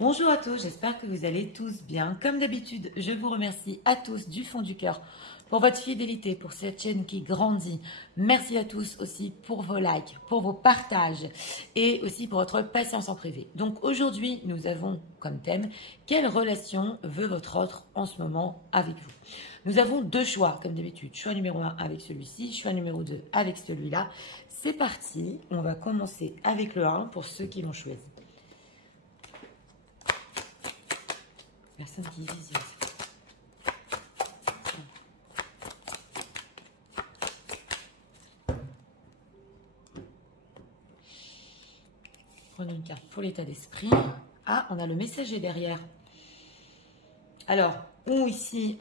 Bonjour à tous, j'espère que vous allez tous bien. Comme d'habitude, je vous remercie à tous du fond du cœur pour votre fidélité, pour cette chaîne qui grandit. Merci à tous aussi pour vos likes, pour vos partages et aussi pour votre patience en privé. Donc aujourd'hui, nous avons comme thème « Quelle relation veut votre autre en ce moment avec vous ?» Nous avons deux choix comme d'habitude. Choix numéro 1 avec celui-ci, choix numéro 2 avec celui-là. C'est parti, on va commencer avec le 1 pour ceux qui l'ont choisi. Personne qui visionne. Prenons une carte pour l'état d'esprit. Ah, on a le messager derrière. Alors, ou ici,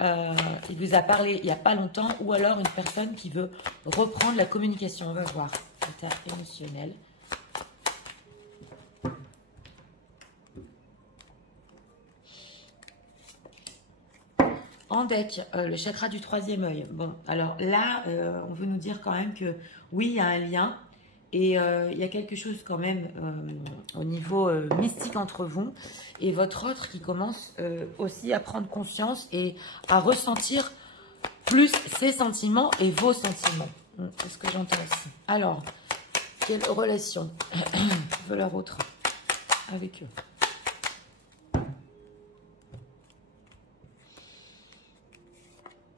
il vous a parlé il n'y a pas longtemps, ou alors une personne qui veut reprendre la communication. On va voir. État émotionnel. En deck, le chakra du troisième œil. Bon, alors là, on veut nous dire quand même que oui, il y a un lien et il y a quelque chose quand même au niveau mystique entre vous et votre autre qui commence aussi à prendre conscience et à ressentir plus ses sentiments et vos sentiments. C'est ce que j'entends ici. Alors, quelle relation veut leur autre avec eux?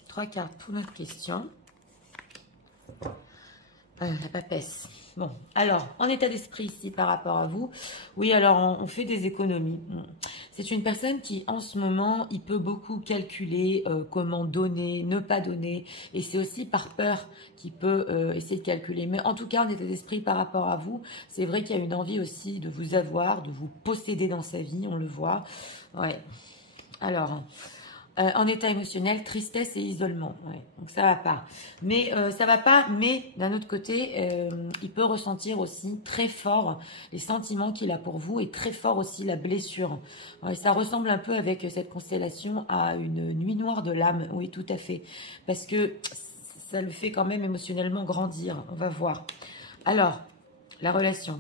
Trois cartes pour notre question. La papesse. Bon, alors, en état d'esprit ici par rapport à vous, oui, alors on fait des économies. C'est une personne qui, en ce moment, il peut beaucoup calculer comment donner, ne pas donner. Et c'est aussi par peur qu'il peut essayer de calculer. Mais en tout cas, en état d'esprit par rapport à vous, c'est vrai qu'il y a une envie aussi de vous avoir, de vous posséder dans sa vie, on le voit. Ouais. Alors... en état émotionnel, tristesse et isolement. Ouais, donc ça va pas. Mais ça va pas, mais d'un autre côté, il peut ressentir aussi très fort les sentiments qu'il a pour vous et très fort aussi la blessure. Ouais, ça ressemble un peu avec cette constellation à une nuit noire de l'âme. Oui, tout à fait. Parce que ça le fait quand même émotionnellement grandir. On va voir. Alors, la relation.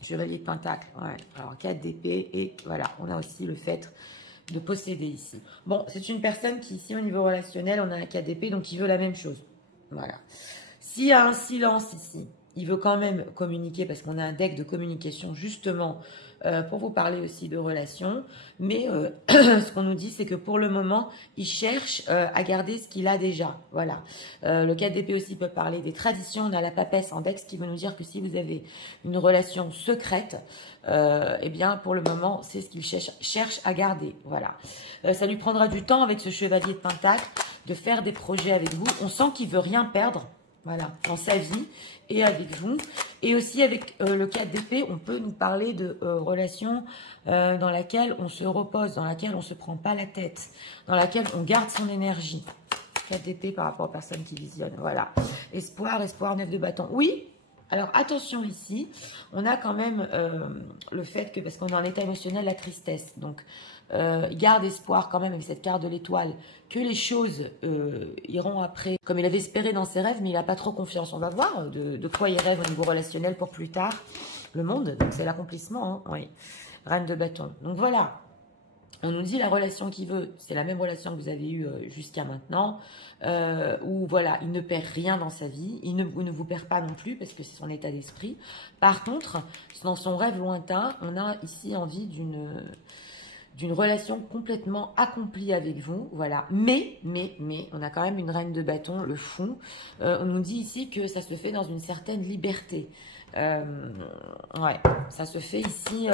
Chevalier de Pentacle. Ouais. Alors, 4 d'épée et voilà, on a aussi le fait de posséder ici. Bon, c'est une personne qui, ici, au niveau relationnel, on a un 4 d'épée, donc il veut la même chose. Voilà. S'il y a un silence ici, il veut quand même communiquer, parce qu'on a un deck de communication, justement, pour vous parler aussi de relations. Mais ce qu'on nous dit, c'est que pour le moment, il cherche à garder ce qu'il a déjà. Voilà. Le 4 d'épée aussi peut parler des traditions. On a la papesse en deck, ce qui veut nous dire que si vous avez une relation secrète, eh bien, pour le moment, c'est ce qu'il cherche à garder. Voilà. Ça lui prendra du temps avec ce chevalier de Pentacle de faire des projets avec vous. On sent qu'il veut rien perdre. Voilà, dans sa vie et avec vous. Et aussi avec le 4 d'épée, on peut nous parler de relations dans laquelle on se repose, dans laquelle on ne se prend pas la tête, dans laquelle on garde son énergie. 4 d'épée par rapport aux personnes qui visionnent. Voilà. Espoir, 9 de bâton. Oui, alors attention ici, on a quand même le fait que, parce qu'on est en état émotionnel, la tristesse. Donc, il garde espoir quand même avec cette carte de l'étoile que les choses iront après comme il avait espéré dans ses rêves, mais il n'a pas trop confiance. On va voir de quoi il rêve au niveau relationnel pour plus tard. Le monde, donc c'est l'accomplissement, hein, oui. Reine de bâton. Donc voilà, on nous dit la relation qu'il veut, c'est la même relation que vous avez eue jusqu'à maintenant, où voilà, il ne perd rien dans sa vie, il ne vous perd pas non plus parce que c'est son état d'esprit. Par contre, dans son rêve lointain, on a ici envie d'une relation complètement accomplie avec vous, voilà. Mais, on a quand même une reine de bâton, le fou. On nous dit ici que ça se fait dans une certaine liberté. Ouais, ça se fait ici...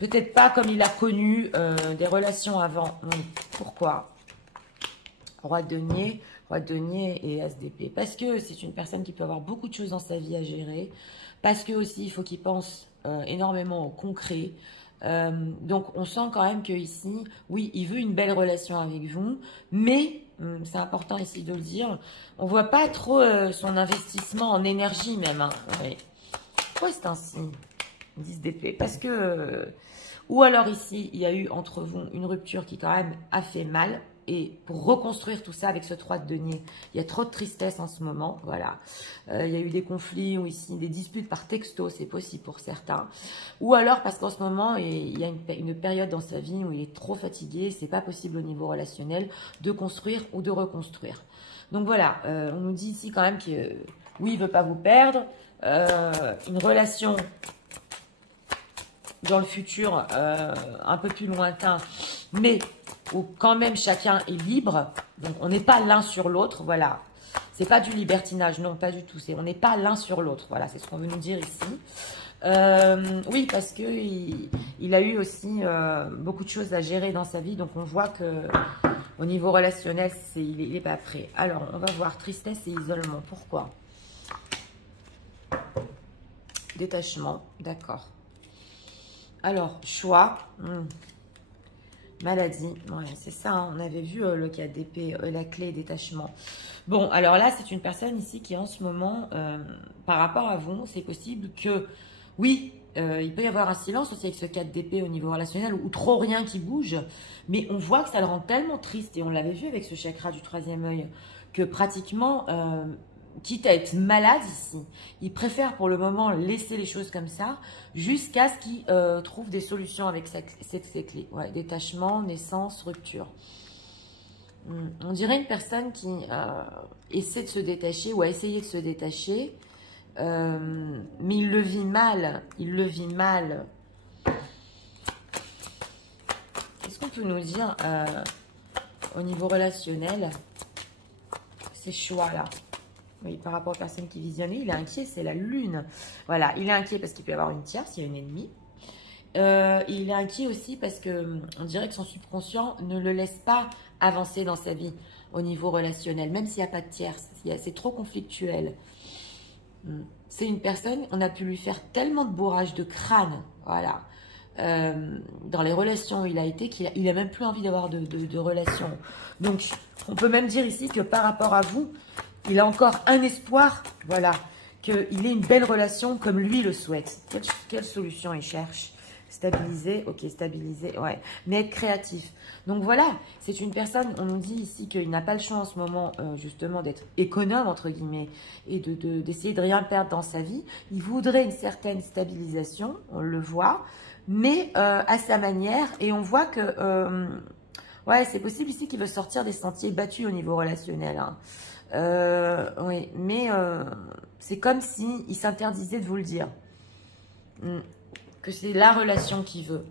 peut-être pas comme il a connu des relations avant. Pourquoi? Roi de denier et as d'épée. Parce que c'est une personne qui peut avoir beaucoup de choses dans sa vie à gérer. Parce que aussi, il faut qu'il pense énormément au concret. Donc, on sent quand même que ici, oui, il veut une belle relation avec vous. Mais, c'est important ici de le dire, on voit pas trop son investissement en énergie même. Hein. Oui. Pourquoi c'est ainsi? 10 d'épée. Parce que... ou alors ici, il y a eu entre vous une rupture qui quand même a fait mal. et pour reconstruire tout ça avec ce 3 de denier. Il y a trop de tristesse en ce moment, voilà. Il y a eu des conflits ou ici des disputes par texto, c'est possible pour certains. Ou alors parce qu'en ce moment, il y a une période dans sa vie où il est trop fatigué, c'est pas possible au niveau relationnel de construire ou de reconstruire. Donc voilà, on nous dit ici quand même que oui, il veut pas vous perdre. Une relation dans le futur un peu plus lointain, mais où quand même chacun est libre. Donc on n'est pas l'un sur l'autre, voilà. C'est pas du libertinage, non, pas du tout. On n'est pas l'un sur l'autre, voilà, c'est ce qu'on veut nous dire ici. Oui, parce que il a eu aussi beaucoup de choses à gérer dans sa vie, donc on voit que au niveau relationnel, il est pas prêt. Alors, on va voir tristesse et isolement. Pourquoi? Détachement, d'accord. Alors, choix, maladie, ouais, c'est ça, hein, on avait vu le 4 d'épée, la clé, détachement. Bon, alors là, c'est une personne ici qui en ce moment, par rapport à vous, c'est possible que, oui, il peut y avoir un silence aussi avec ce 4 d'épée au niveau relationnel ou trop rien qui bouge, mais on voit que ça le rend tellement triste, et on l'avait vu avec ce chakra du 3e œil, que pratiquement, quitte à être malade ici, il préfère pour le moment laisser les choses comme ça, jusqu'à ce qu'il trouve des solutions avec ces clés. Ouais, détachement, naissance, rupture. On dirait une personne qui essaie de se détacher ou a essayé de se détacher, mais il le vit mal. Il le vit mal. Qu'est-ce qu'on peut nous dire au niveau relationnel? Ces choix-là. Oui, par rapport aux personnes qui visionnaient, il est inquiet, c'est la lune. Voilà, il est inquiet parce qu'il peut y avoir une tierce, il y a une ennemie. Il est inquiet aussi parce que on dirait que son subconscient ne le laisse pas avancer dans sa vie au niveau relationnel, même s'il n'y a pas de tierce. C'est trop conflictuel. C'est une personne, on a pu lui faire tellement de bourrage de crâne, voilà, dans les relations où il a été, qu'il a même plus envie d'avoir de relations. Donc, on peut même dire ici que par rapport à vous, il a encore un espoir, voilà, qu'il ait une belle relation comme lui le souhaite. Quelle solution il cherche? Stabiliser, ok, stabiliser, ouais, mais être créatif. Donc voilà, c'est une personne, on nous dit ici qu'il n'a pas le choix en ce moment, justement, d'être économe, entre guillemets, et d'essayer de rien perdre dans sa vie. Il voudrait une certaine stabilisation, on le voit, mais à sa manière, et on voit que, ouais, c'est possible ici qu'il veut sortir des sentiers battus au niveau relationnel, hein. Oui, mais c'est comme si il s'interdisait de vous le dire. Que c'est la relation qu'il veut.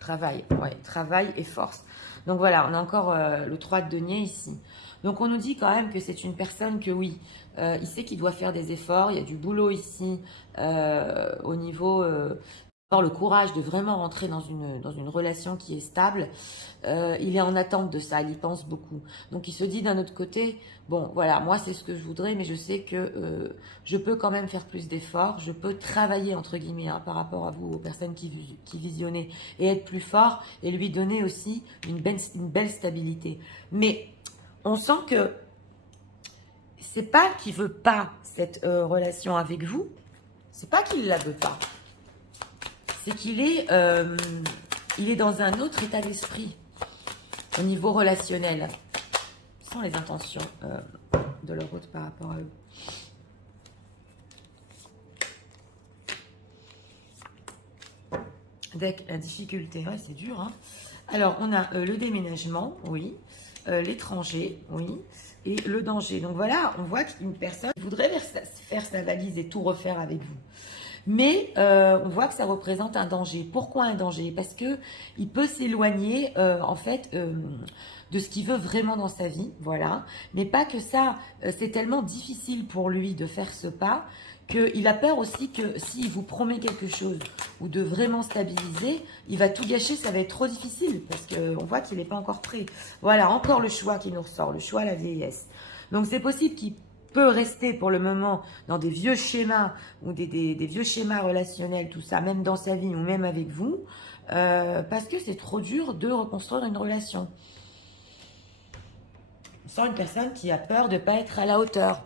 Travail, ouais, travail et force. Donc voilà, on a encore le 3 de denier ici. Donc on nous dit quand même que c'est une personne que oui, il sait qu'il doit faire des efforts, il y a du boulot ici au niveau... le courage de vraiment rentrer dans une relation qui est stable, il est en attente de ça, il y pense beaucoup. Donc il se dit d'un autre côté, bon voilà, moi c'est ce que je voudrais, mais je sais que je peux quand même faire plus d'efforts, je peux travailler entre guillemets hein, par rapport à vous, aux personnes qui visionnaient, et être plus fort, et lui donner aussi une belle stabilité. Mais on sent que c'est pas qu'il veut pas cette relation avec vous, c'est pas qu'il la veut pas. C'est qu'il est, il est dans un autre état d'esprit au niveau relationnel, sans les intentions de leur hôte par rapport à eux. Avec la difficulté, ouais, c'est dur. Hein. Alors, on a le déménagement, oui, l'étranger, oui, et le danger. Donc voilà, on voit qu'une personne voudrait faire sa valise et tout refaire avec vous. Mais on voit que ça représente un danger. Pourquoi un danger? Parce que il peut s'éloigner en fait de ce qu'il veut vraiment dans sa vie, voilà. Mais pas que ça, c'est tellement difficile pour lui de faire ce pas qu'il a peur aussi que s'il vous promet quelque chose ou de vraiment stabiliser, il va tout gâcher, ça va être trop difficile parce qu'on voit qu'il n'est pas encore prêt. Voilà, encore le choix qui nous ressort, le choix à la vieillesse. Donc c'est possible qu'il peut rester pour le moment dans des vieux schémas ou des vieux schémas relationnels, tout ça, même dans sa vie ou même avec vous, parce que c'est trop dur de reconstruire une relation. On sent une personne qui a peur de ne pas être à la hauteur.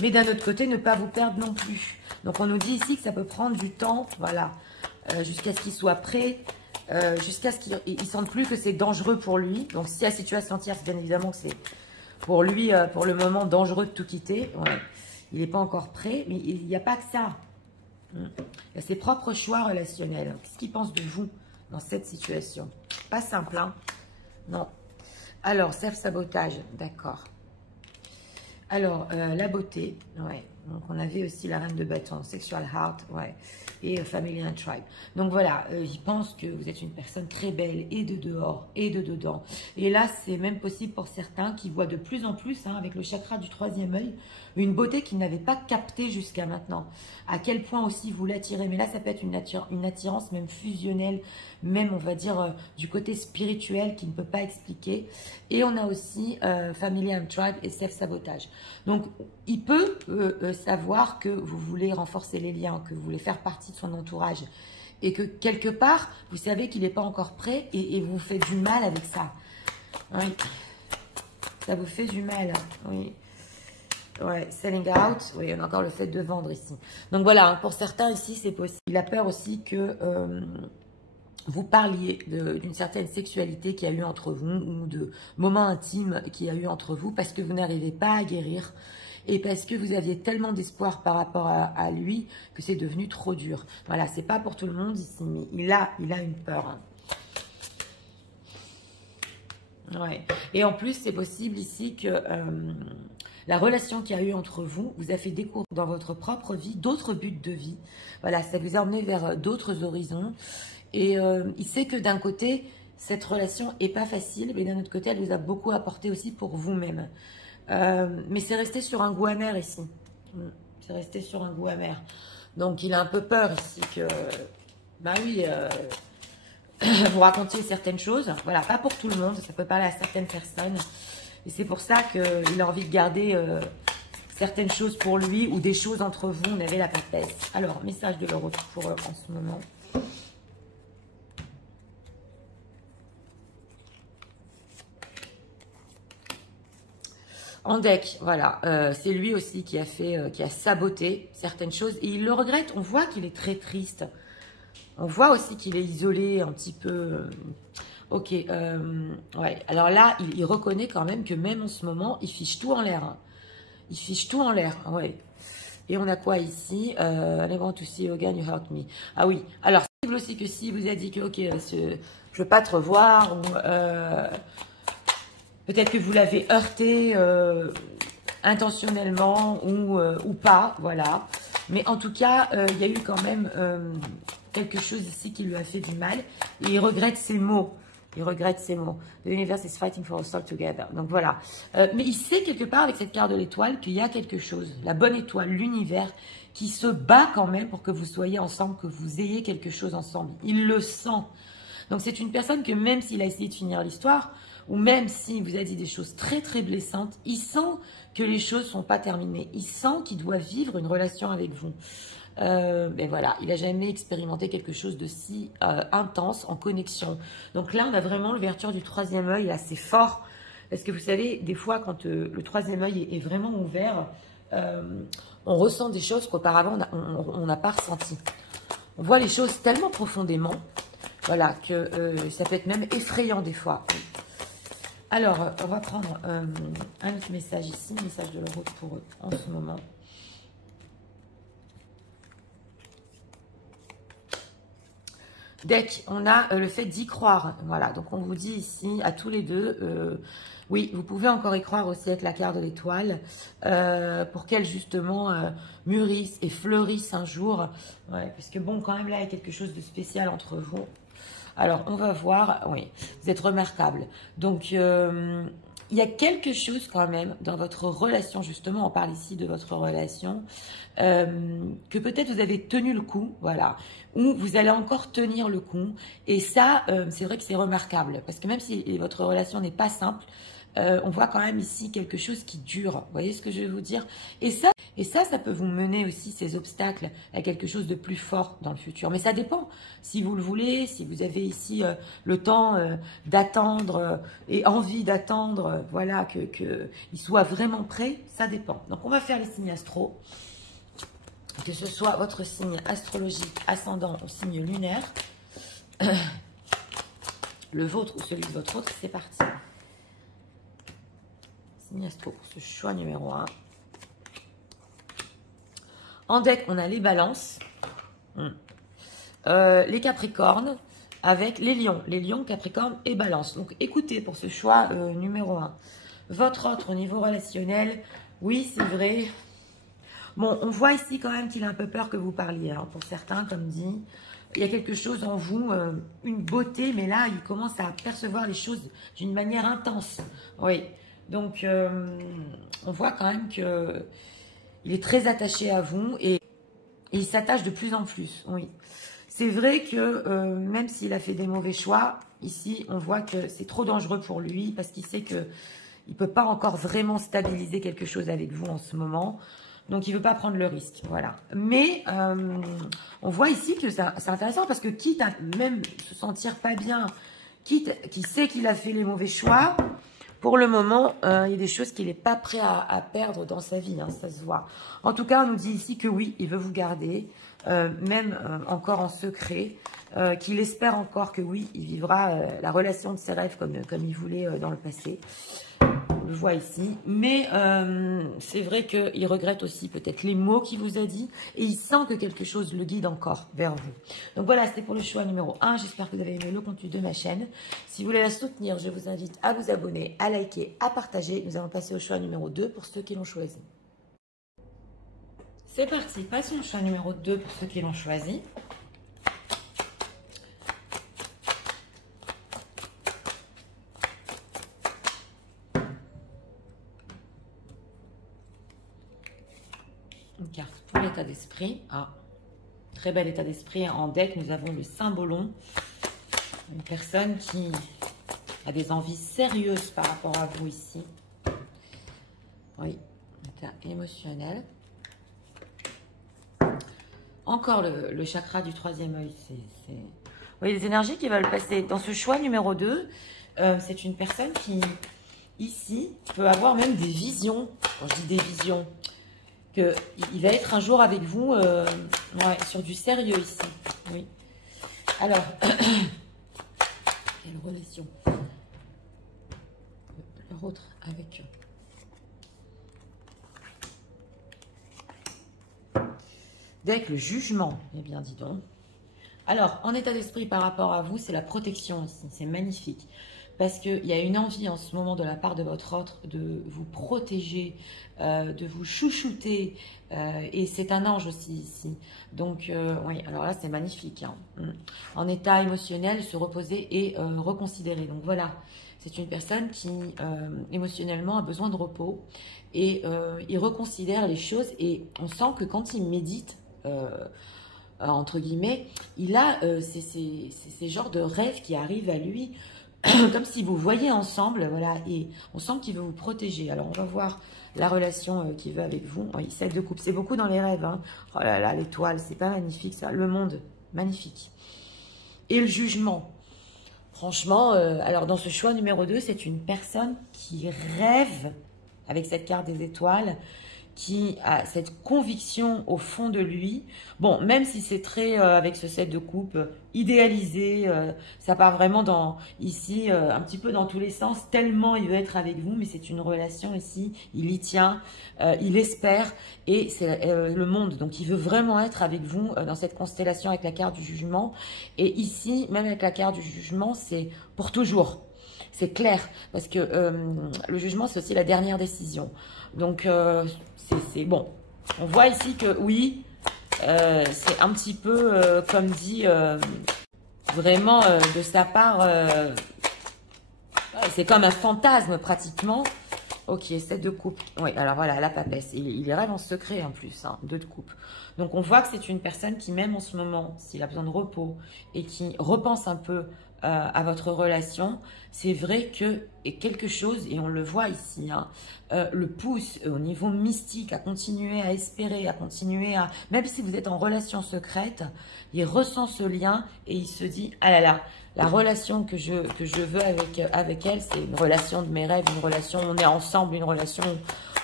Mais d'un autre côté, ne pas vous perdre non plus. Donc on nous dit ici que ça peut prendre du temps, voilà. jusqu'à ce qu'il soit prêt, jusqu'à ce qu'il ne sente plus que c'est dangereux pour lui. Donc, si la situation tierce, bien évidemment que c'est pour lui, pour le moment, dangereux de tout quitter. Ouais. Il n'est pas encore prêt, mais il n'y a pas que ça. Il y a ses propres choix relationnels. Qu'est-ce qu'il pense de vous dans cette situation? Pas simple, hein? Non. Alors, self-sabotage, d'accord. Alors, la beauté, ouais. Donc, on avait aussi la reine de bâton, sexual heart, ouais. Et family and tribe. Donc, voilà, il pense que vous êtes une personne très belle, et de dehors, et de dedans. Et là, c'est même possible pour certains qui voient de plus en plus, hein, avec le chakra du troisième œil, une beauté qu'ils n'avaient pas captée jusqu'à maintenant. À quel point aussi vous l'attirez. Mais là, ça peut être une attirance même fusionnelle, même, on va dire, du côté spirituel qui ne peut pas expliquer. Et on a aussi family and tribe et self-sabotage. Donc, il peut savoir que vous voulez renforcer les liens, que vous voulez faire partie de son entourage et que quelque part, vous savez qu'il n'est pas encore prêt et vous faites du mal avec ça. Oui. Ça vous fait du mal, oui. Ouais, selling out, oui, on a encore le fait de vendre ici. Donc voilà, hein, pour certains ici, c'est possible. Il a peur aussi que vous parliez d'une certaine sexualité qu'il y a eu entre vous ou de moments intimes qu'il y a eu entre vous parce que vous n'arrivez pas à guérir et parce que vous aviez tellement d'espoir par rapport à lui que c'est devenu trop dur. Voilà, c'est pas pour tout le monde ici, mais il a une peur. Hein. Ouais. Et en plus, c'est possible ici que la relation qu'il y a eu entre vous vous a fait découvrir dans votre propre vie d'autres buts de vie. Voilà, ça vous a emmené vers d'autres horizons. Et il sait que d'un côté, cette relation n'est pas facile, mais d'un autre côté, elle vous a beaucoup apporté aussi pour vous-même. Mais c'est resté sur un goût amer ici. C'est resté sur un goût amer. Donc, il a un peu peur ici que, bah oui, vous racontiez certaines choses. Voilà, pas pour tout le monde, ça peut parler à certaines personnes. Et c'est pour ça qu'il a envie de garder certaines choses pour lui ou des choses entre vous. On avait la papesse. Alors, message de leur retour pour eux en ce moment. En deck, voilà, c'est lui aussi qui a fait, qui a saboté certaines choses et il le regrette. On voit qu'il est très triste. On voit aussi qu'il est isolé un petit peu. Ok, ouais. Alors là, il reconnaît quand même que même en ce moment, il fiche tout en l'air. Hein. Il fiche tout en l'air, ouais. Et on a quoi ici? I want to see you again, you hurt me. Ah oui. Alors, c'est possible aussi que si vous a dit que ok, je veux pas te revoir ou peut-être que vous l'avez heurté intentionnellement ou pas, voilà. Mais en tout cas, il y a eu quand même quelque chose ici qui lui a fait du mal. Et il regrette ses mots. Il regrette ses mots. The universe is fighting for us all together. Donc voilà. Mais il sait quelque part avec cette carte de l'étoile qu'il y a quelque chose. La bonne étoile, l'univers, qui se bat quand même pour que vous soyez ensemble, que vous ayez quelque chose ensemble. Il le sent. Donc c'est une personne que même s'il a essayé de finir l'histoire, ou même s'il vous a dit des choses très très blessantes, il sent que les choses ne sont pas terminées. Il sent qu'il doit vivre une relation avec vous. Mais voilà, il n'a jamais expérimenté quelque chose de si intense en connexion. Donc là, on a vraiment l'ouverture du troisième œil assez fort. Parce que vous savez, des fois, quand le troisième œil est vraiment ouvert, on ressent des choses qu'auparavant, on n'a pas ressenties. On voit les choses tellement profondément, voilà, que ça peut être même effrayant des fois. Alors, on va prendre un autre message ici, message de l'euro pour eux en ce moment. Deck, on a le fait d'y croire. Voilà, donc on vous dit ici, à tous les deux, oui, vous pouvez encore y croire aussi avec la carte de l'étoile, pour qu'elle justement mûrisse et fleurisse un jour. Ouais, parce que bon, quand même là, il y a quelque chose de spécial entre vous. Alors, on va voir, oui, vous êtes remarquable. Donc, il y a quelque chose quand même dans votre relation, justement, on parle ici de votre relation, que peut-être vous avez tenu le coup, voilà, ou vous allez encore tenir le coup. Et ça, c'est vrai que c'est remarquable, parce que même si votre relation n'est pas simple, on voit quand même ici quelque chose qui dure. Vous voyez ce que je veux vous dire? Et ça peut vous mener aussi, ces obstacles, à quelque chose de plus fort dans le futur. Mais ça dépend. Si vous le voulez, si vous avez ici le temps d'attendre et envie d'attendre, voilà, qu'il soit vraiment prêt, ça dépend. Donc, on va faire les signes astro. que ce soit votre signe astrologique, ascendant ou signe lunaire, le vôtre ou celui de votre autre, c'est parti. Signe astro pour ce choix numéro 1. En deck, on a les balances, les capricornes, avec les lions, capricornes et balance. Donc écoutez pour ce choix numéro 1. Votre autre au niveau relationnel, oui c'est vrai. Bon, on voit ici quand même qu'il a un peu peur que vous parliez. Hein, pour certains, comme dit, il y a quelque chose en vous, une beauté, mais là, il commence à percevoir les choses d'une manière intense. Oui, donc on voit quand même que il est très attaché à vous et il s'attache de plus en plus. Oui, c'est vrai que même s'il a fait des mauvais choix, ici, on voit que c'est trop dangereux pour lui parce qu'il sait que il ne peut pas encore vraiment stabiliser quelque chose avec vous en ce moment. Donc, il ne veut pas prendre le risque. Voilà. Mais, on voit ici que c'est intéressant parce que quitte à même se sentir pas bien, quitte qu'il sait qu'il a fait les mauvais choix, pour le moment, il y a des choses qu'il n'est pas prêt à perdre dans sa vie. Hein, ça se voit. En tout cas, on nous dit ici que oui, il veut vous garder, même encore en secret, qu'il espère encore que oui, il vivra la relation de ses rêves comme il voulait dans le passé. On le voit ici, mais c'est vrai qu'il regrette aussi peut-être les mots qu'il vous a dit et il sent que quelque chose le guide encore vers vous. Donc voilà, c'était pour le choix numéro 1. J'espère que vous avez aimé le contenu de ma chaîne. Si vous voulez la soutenir, je vous invite à vous abonner, à liker, à partager. Nous allons passer au choix numéro 2 pour ceux qui l'ont choisi. C'est parti, passons au choix numéro 2 pour ceux qui l'ont choisi. Une carte pour l'état d'esprit. Ah, très bel état d'esprit. En deck, nous avons le Symbolon. Une personne qui a des envies sérieuses par rapport à vous ici. Oui, état émotionnel. Encore le chakra du troisième œil. Vous voyez les énergies qui veulent passer. Dans ce choix numéro 2, c'est une personne qui, ici, peut avoir même des visions. Quand je dis des visions, qu'il va être un jour avec vous ouais, sur du sérieux ici. Oui. Alors, quelle relation leur autre avec eux. Dès que le jugement, eh bien dis donc. Alors, en état d'esprit par rapport à vous, c'est la protection ici. C'est magnifique. Parce qu'il y a une envie en ce moment de la part de votre autre de vous protéger, de vous chouchouter. Et c'est un ange aussi ici. Donc, oui, alors là, c'est magnifique. Hein. En état émotionnel, se reposer et reconsidérer. Donc voilà, c'est une personne qui, émotionnellement, a besoin de repos. Et il reconsidère les choses. Et on sent que quand il médite, entre guillemets, il a ces genres de rêves qui arrivent à lui, comme si vous voyez ensemble, voilà, et on sent qu'il veut vous protéger. Alors, on va voir la relation qu'il veut avec vous. Oui, 7 de coupe, c'est beaucoup dans les rêves. Hein. Oh là là, l'étoile, c'est pas magnifique ça. Le monde, magnifique. Et le jugement. Franchement, alors dans ce choix numéro 2, c'est une personne qui rêve, avec cette carte des étoiles, qui a cette conviction au fond de lui. Bon, même si c'est très, avec ce 7 de coupe, idéalisé, ça part vraiment dans, ici, un petit peu dans tous les sens, tellement il veut être avec vous, mais c'est une relation ici, il y tient, il espère, et c'est le monde, donc il veut vraiment être avec vous dans cette constellation avec la carte du jugement, et ici, même avec la carte du jugement, c'est pour toujours. C'est clair, parce que le jugement, c'est aussi la dernière décision. Donc, c'est bon. On voit ici que, oui, c'est un petit peu, comme dit, vraiment, de sa part, c'est comme un fantasme, pratiquement. Ok, 7 de coupe. Oui, alors voilà, la papesse. Il rêve en secret, en plus, hein, 2 de coupe. Donc, on voit que c'est une personne qui, même en ce moment, s'il a besoin de repos, et qui repense un peu à votre relation, c'est vrai que quelque chose, et on le voit ici, hein, le pousse au niveau mystique à continuer à espérer, à continuer à... Même si vous êtes en relation secrète, il ressent ce lien et il se dit, ah là là, la relation que je veux avec elle, c'est une relation de mes rêves, une relation où on est ensemble, une relation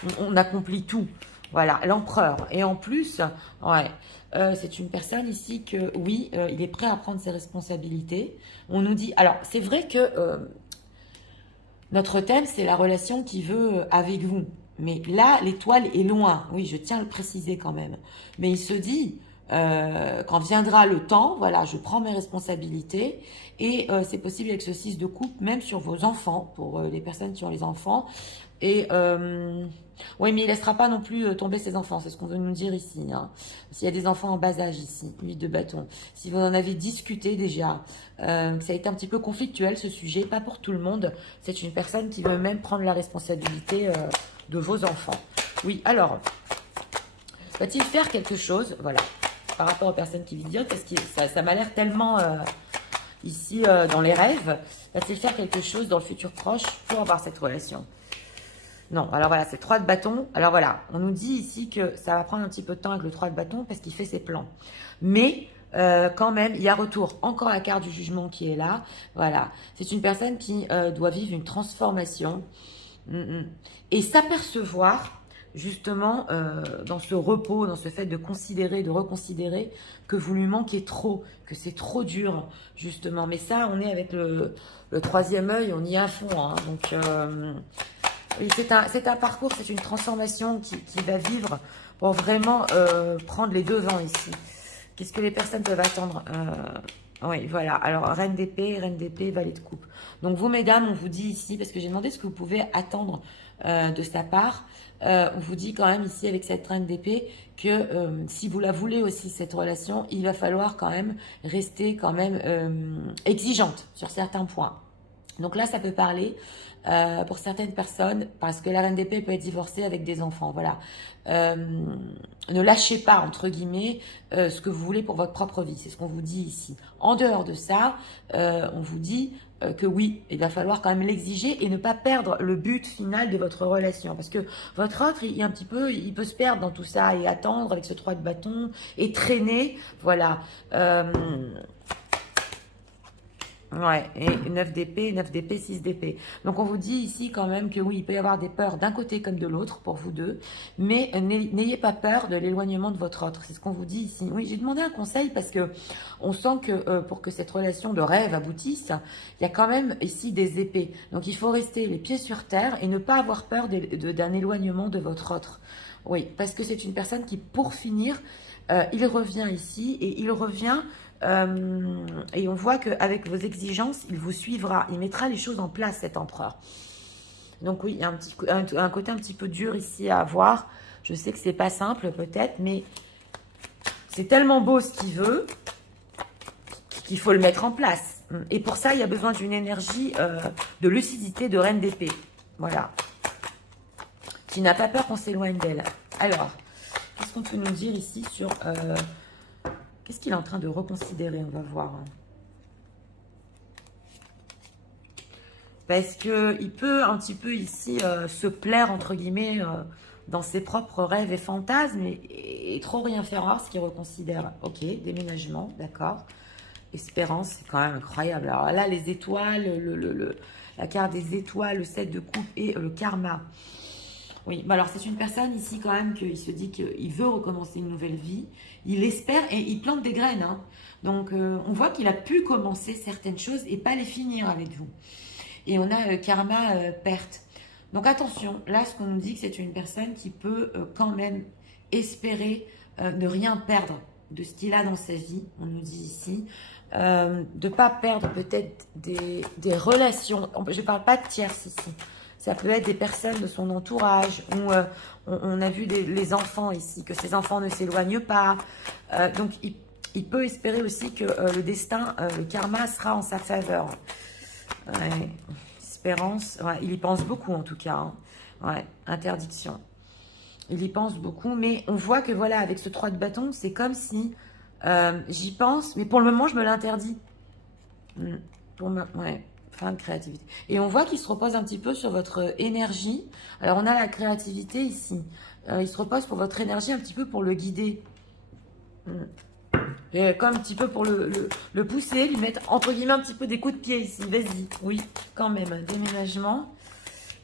où on accomplit tout. Voilà, l'empereur. Et en plus, ouais, c'est une personne ici que, oui, il est prêt à prendre ses responsabilités. On nous dit, alors, c'est vrai que notre thème, c'est la relation qu'il veut avec vous. Mais là, l'étoile est loin. Oui, je tiens à le préciser quand même. Mais il se dit, quand viendra le temps, voilà, je prends mes responsabilités. Et c'est possible avec ce 6 de coupe, même sur vos enfants, pour les personnes qui ont les enfants. Et oui, mais il ne laissera pas non plus tomber ses enfants, c'est ce qu'on veut nous dire ici. Hein. S'il y a des enfants en bas âge ici, 8 de bâton. Si vous en avez discuté déjà, que ça a été un petit peu conflictuel ce sujet, pas pour tout le monde. C'est une personne qui veut même prendre la responsabilité de vos enfants. Oui, alors, va-t-il faire quelque chose, voilà, par rapport aux personnes qui vidéotent, parce que ça m'a l'air tellement ici dans les rêves, va-t-il faire quelque chose dans le futur proche pour avoir cette relation? Non, alors voilà, c'est 3 de bâton. Alors voilà, on nous dit ici que ça va prendre un petit peu de temps avec le 3 de bâton parce qu'il fait ses plans. Mais quand même, il y a retour. Encore la carte du jugement qui est là. Voilà, c'est une personne qui doit vivre une transformation et s'apercevoir justement dans ce repos, dans ce fait de considérer, de reconsidérer que vous lui manquez trop, que c'est trop dur justement. Mais ça, on est avec le 3e œil, on y est à fond. Hein, donc... c'est un parcours, c'est une transformation qui va vivre pour vraiment prendre les devants ici. Qu'est-ce que les personnes peuvent attendre? Oui, voilà. Alors, reine d'épée, valet de coupe. Donc, vous, mesdames, on vous dit ici, parce que j'ai demandé ce que vous pouvez attendre de sa part, on vous dit quand même ici, avec cette reine d'épée, que si vous la voulez aussi, cette relation, il va falloir quand même rester quand même exigeante sur certains points. Donc là, ça peut parler pour certaines personnes, parce que la reine d'épée peut être divorcée avec des enfants. Voilà. Ne lâchez pas, entre guillemets, ce que vous voulez pour votre propre vie. C'est ce qu'on vous dit ici. En dehors de ça, on vous dit que oui, il va falloir quand même l'exiger et ne pas perdre le but final de votre relation. Parce que votre autre, il peut se perdre dans tout ça et attendre avec ce 3 de bâton et traîner. Voilà. Ouais, et 9 d'épée, 6 d'épée. Donc, on vous dit ici quand même que oui, il peut y avoir des peurs d'un côté comme de l'autre pour vous deux, mais n'ayez pas peur de l'éloignement de votre autre. C'est ce qu'on vous dit ici. Oui, j'ai demandé un conseil parce que on sent que pour que cette relation de rêve aboutisse, il y a quand même ici des épées. Donc, il faut rester les pieds sur terre et ne pas avoir peur d'un éloignement de votre autre. Oui, parce que c'est une personne qui, pour finir, il revient ici et il revient... et on voit qu'avec vos exigences, il vous suivra. Il mettra les choses en place, cet empereur. Donc oui, il y a un côté un petit peu dur ici à avoir. Je sais que c'est pas simple peut-être, mais c'est tellement beau ce qu'il veut qu'il faut le mettre en place. Et pour ça, il y a besoin d'une énergie de lucidité de reine d'épée. Voilà. Qui n'a pas peur qu'on s'éloigne d'elle. Alors, qu'est-ce qu'on peut nous dire ici sur... qu'est-ce qu'il est en train de reconsidérer? On va voir. Parce qu'il peut un petit peu ici se plaire, entre guillemets, dans ses propres rêves et fantasmes et trop rien faire voir ce qu'il reconsidère. Ok, déménagement, d'accord. Espérance, c'est quand même incroyable. Alors là, les étoiles, la carte des étoiles, le 7 de coupe et le karma. Oui, bah alors c'est une personne ici quand même qu'il se dit qu'il veut recommencer une nouvelle vie. Il espère et il plante des graines. Hein. Donc on voit qu'il a pu commencer certaines choses et pas les finir avec vous. Et on a karma perte. Donc attention, là ce qu'on nous dit que c'est une personne qui peut quand même espérer ne rien perdre de ce qu'il a dans sa vie. On nous dit ici. De ne pas perdre peut-être des relations. Je ne parle pas de tierces ici. Ça peut être des personnes de son entourage, où on a vu les enfants ici, que ces enfants ne s'éloignent pas. Donc, il peut espérer aussi que le destin, le karma sera en sa faveur. Ouais. Espérance, ouais, il y pense beaucoup en tout cas. Hein. Ouais, interdiction. Il y pense beaucoup, mais on voit que voilà, avec ce 3 de bâton, c'est comme si j'y pense, mais pour le moment, je me l'interdis. Ouais. Fin de créativité. Et on voit qu'il se repose un petit peu sur votre énergie. Alors, on a la créativité ici. Il se repose pour votre énergie, un petit peu pour le guider. Et comme un petit peu pour le pousser, lui mettre, entre guillemets, un petit peu des coups de pied ici. Vas-y. Oui, quand même. Déménagement.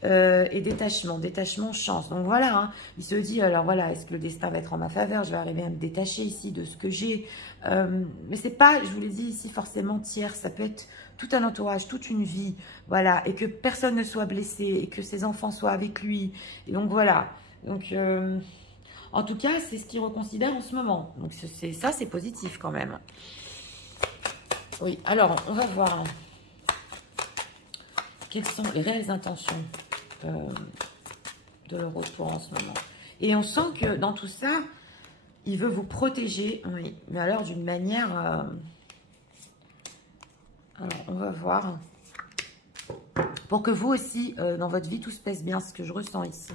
et détachement. Détachement, chance. Donc voilà, hein, il se dit, alors voilà, est-ce que le destin va être en ma faveur? Je vais arriver à me détacher ici de ce que j'ai. Mais c'est pas, je vous l'ai dit ici, forcément tiers. Ça peut être tout un entourage, toute une vie. Voilà, et que personne ne soit blessé, et que ses enfants soient avec lui. Et donc voilà. Donc, en tout cas, c'est ce qu'il reconsidère en ce moment. Donc ça, c'est positif quand même. Oui, alors, on va voir quelles sont les réelles intentions de leur retour en ce moment. Et on sent que dans tout ça, il veut vous protéger, oui, mais alors d'une manière... Alors, on va voir. Pour que vous aussi, dans votre vie, tout se passe bien, ce que je ressens ici.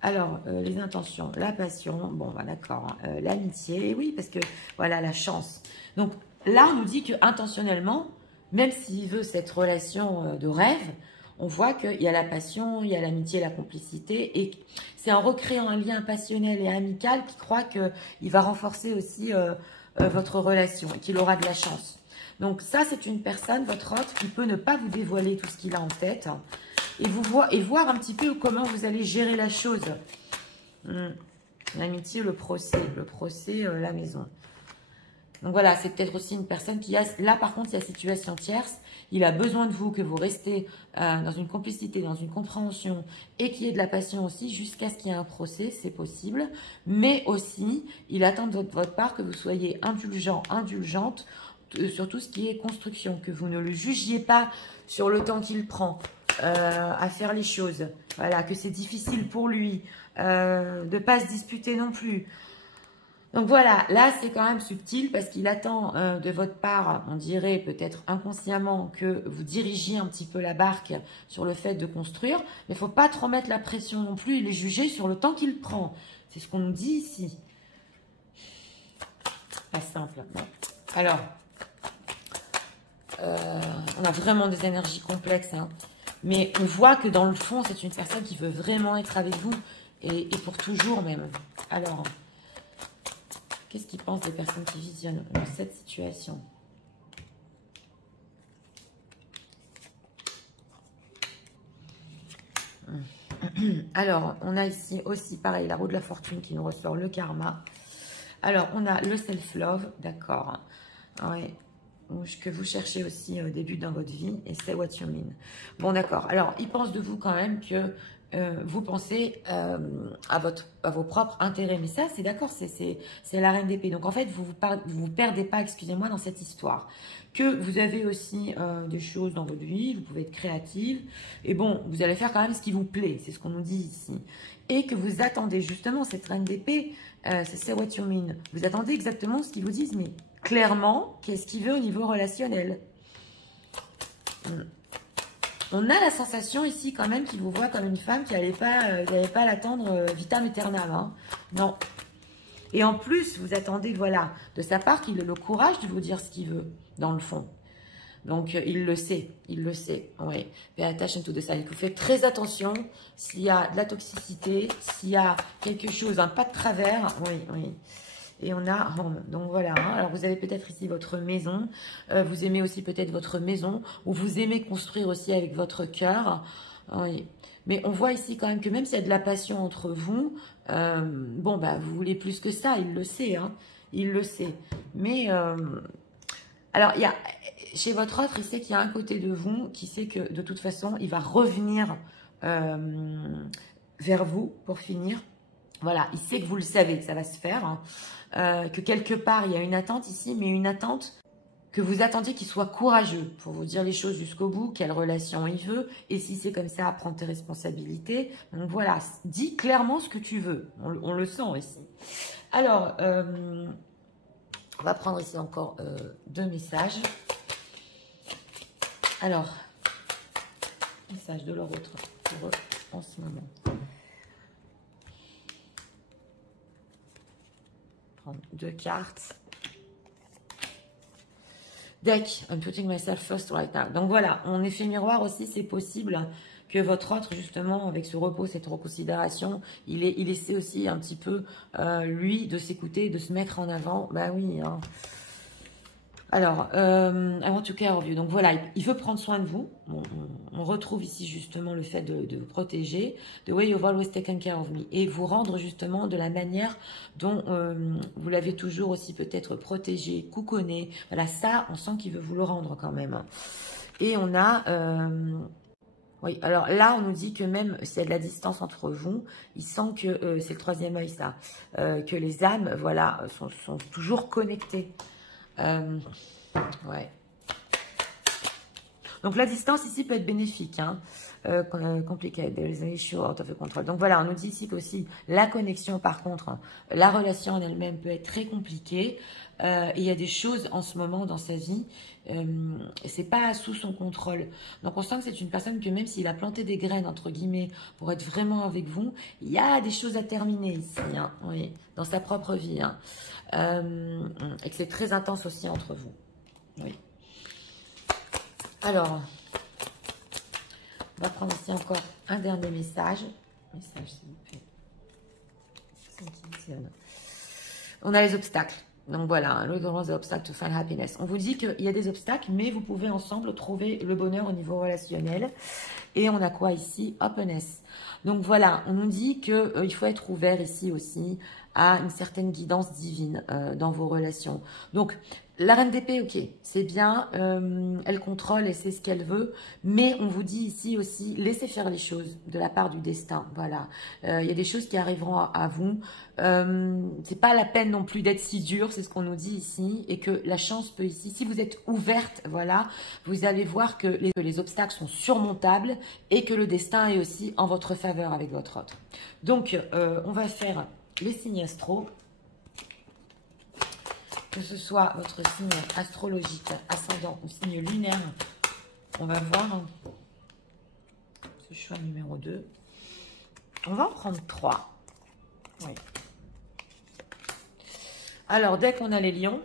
Alors, les intentions, la passion, bon, bah, d'accord, l'amitié, oui, parce que, voilà, la chance. Donc, là, on nous dit que intentionnellement, même s'il veut cette relation de rêve, on voit qu'il y a la passion, il y a l'amitié, la complicité, et c'est en recréant un lien passionnel et amical qu'il croit qu'il va renforcer aussi votre relation et qu'il aura de la chance. Donc ça, c'est une personne, votre autre, qui peut ne pas vous dévoiler tout ce qu'il a en tête et voir un petit peu comment vous allez gérer la chose. L'amitié, le procès, la maison. Donc voilà, c'est peut-être aussi une personne qui a... Là, par contre, c'est la situation tierce. Il a besoin de vous, que vous restez dans une complicité, dans une compréhension et qu'il y ait de la passion aussi jusqu'à ce qu'il y ait un procès, c'est possible. Mais aussi, il attend de votre part que vous soyez indulgent, indulgente sur tout ce qui est construction, que vous ne le jugiez pas sur le temps qu'il prend à faire les choses. Voilà, que c'est difficile pour lui de ne pas se disputer non plus. Donc voilà, là c'est quand même subtil parce qu'il attend de votre part, on dirait peut-être inconsciemment, que vous dirigiez un petit peu la barque sur le fait de construire. Mais il ne faut pas trop mettre la pression non plus et les juger sur le temps qu'il prend. C'est ce qu'on nous dit ici. Pas simple. Bon. Alors, on a vraiment des énergies complexes. Hein. Mais on voit que dans le fond, c'est une personne qui veut vraiment être avec vous et pour toujours même. Alors... Qu'est-ce qu'ils pensent des personnes qui visionnent dans cette situation? Alors, on a ici aussi, pareil, la roue de la fortune qui nous ressort le karma. Alors, on a le self-love, d'accord. Ouais. Que vous cherchez aussi au début dans votre vie. Et c'est what you mean. Bon, d'accord. Alors, ils pensent de vous quand même que vous pensez à vos propres intérêts. Mais ça, c'est d'accord, c'est la reine d'épée. Donc, en fait, vous perdez pas, excusez-moi, dans cette histoire. Que vous avez aussi des choses dans votre vie, vous pouvez être créative. Et bon, vous allez faire quand même ce qui vous plaît. C'est ce qu'on nous dit ici. Et que vous attendez justement cette reine d'épée, c'est what you mean. Vous attendez exactement ce qu'ils vous disent, mais clairement, qu'est-ce qu'il veut au niveau relationnel? On a la sensation ici quand même qu'il vous voit comme une femme qui n'allait pas l'attendre vitam aeternam. Hein. Non. Et en plus, vous attendez, voilà, de sa part qu'il ait le courage de vous dire ce qu'il veut, dans le fond. Donc, il le sait, oui. Pay attention to the sign. Vous faites très attention s'il y a de la toxicité, s'il y a quelque chose, un pas de travers, oui. Et on a home. Donc voilà. Hein. Alors vous avez peut-être ici votre maison. Vous aimez aussi peut-être votre maison. Ou vous aimez construire aussi avec votre cœur. Oui. Mais on voit ici quand même que même s'il y a de la passion entre vous, bon bah vous voulez plus que ça. Il le sait. Hein. Il le sait. Mais alors il y a chez votre autre, il sait qu'il y a un côté de vous qui sait que de toute façon il va revenir vers vous pour finir. Voilà, il sait que vous le savez, que ça va se faire, hein. Que quelque part, il y a une attente ici, mais une attente que vous attendiez qu'il soit courageux pour vous dire les choses jusqu'au bout, quelle relation il veut, et si c'est comme ça, prendre tes responsabilités. Donc voilà, dis clairement ce que tu veux, on le sent ici. Alors, on va prendre ici encore 2 messages. Alors, message de leur autre pour eux en ce moment. 2 cartes. Deck, I'm putting myself first right now. Donc voilà, en effet miroir aussi, c'est possible que votre autre, justement, avec ce repos, cette reconsidération, il essaie aussi un petit peu, lui, de s'écouter, de se mettre en avant. Bah oui, hein. Alors, I want to care of you. Donc voilà, il veut prendre soin de vous. On retrouve ici justement le fait de vous protéger. The way you've always taken care of me. Et vous rendre justement de la manière dont vous l'avez toujours aussi peut-être protégé, couconné. Voilà, ça, on sent qu'il veut vous le rendre quand même. Et on a... oui, alors là, on nous dit que même s'il y a de la distance entre vous, il sent que, c'est le troisième œil ça, que les âmes, voilà, sont toujours connectées. Ouais. Donc la distance ici peut être bénéfique, hein. Compliqué, there is an issue out of control. Donc voilà, on nous dit ici qu'aussi la connexion, par contre, la relation en elle-même peut être très compliquée. Et il y a des choses en ce moment dans sa vie, c'est pas sous son contrôle. Donc on sent que c'est une personne que même s'il a planté des graines, entre guillemets, pour être vraiment avec vous, il y a des choses à terminer ici, hein, oui, dans sa propre vie. Hein. Et que c'est très intense aussi entre vous. Oui. Alors, on va prendre ici encore un dernier message. Message, s'il vous plaît. On a les obstacles. Donc voilà, le grand obstacle to find happiness. On vous dit qu'il y a des obstacles, mais vous pouvez ensemble trouver le bonheur au niveau relationnel. Et on a quoi ici? Openness. Donc voilà, on nous dit qu'il faut être ouvert ici aussi à une certaine guidance divine dans vos relations. Donc, la reine d'épée, ok, c'est bien, elle contrôle et c'est ce qu'elle veut, mais on vous dit ici aussi, laissez faire les choses de la part du destin, voilà. Il y a des choses qui arriveront à vous, c'est pas la peine non plus d'être si dur, c'est ce qu'on nous dit ici, et que la chance peut ici, si vous êtes ouverte, voilà, vous allez voir que les obstacles sont surmontables et que le destin est aussi en votre faveur avec votre autre. Donc, on va faire les signes astro. Que ce soit votre signe astrologique, ascendant ou signe lunaire, on va voir ce choix numéro 2. On va en prendre 3. Oui. Alors, dès qu'on a les lions,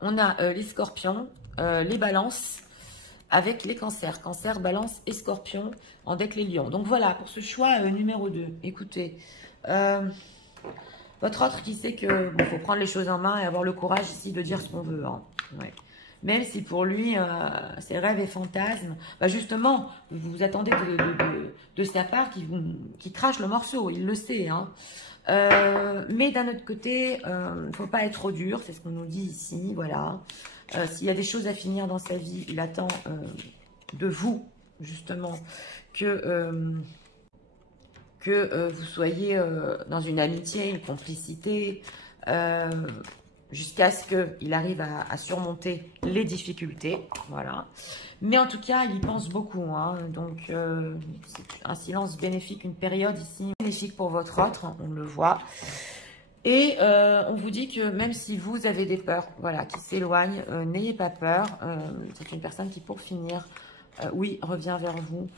on a les scorpions, les balances, avec les cancers. Cancer, balance et scorpion en deck les lions. Donc voilà, pour ce choix numéro 2. Écoutez, votre autre qui sait que bon, faut prendre les choses en main et avoir le courage ici de dire ce qu'on veut. Hein. Ouais. Même si pour lui, ses rêves et fantasmes, bah justement, vous attendez de sa part qu'il crache le morceau, il le sait. Hein. Mais d'un autre côté, il ne faut pas être trop dur, c'est ce qu'on nous dit ici. Voilà. S'il y a des choses à finir dans sa vie, il attend de vous, justement, que vous soyez dans une amitié, une complicité, jusqu'à ce qu'il arrive à surmonter les difficultés. Voilà. Mais en tout cas, il y pense beaucoup. Hein, donc, c'est un silence bénéfique, une période ici bénéfique pour votre autre, on le voit. Et on vous dit que même si vous avez des peurs, voilà, qui s'éloignent, n'ayez pas peur. C'est une personne qui, pour finir, oui, revient vers vous.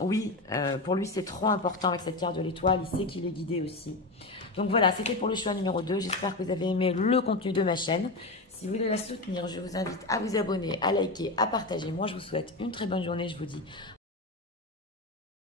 Oui, pour lui, c'est trop important avec cette carte de l'étoile. Il sait qu'il est guidé aussi. Donc voilà, c'était pour le choix numéro 2. J'espère que vous avez aimé le contenu de ma chaîne. Si vous voulez la soutenir, je vous invite à vous abonner, à liker, à partager. Moi, je vous souhaite une très bonne journée. Je vous dis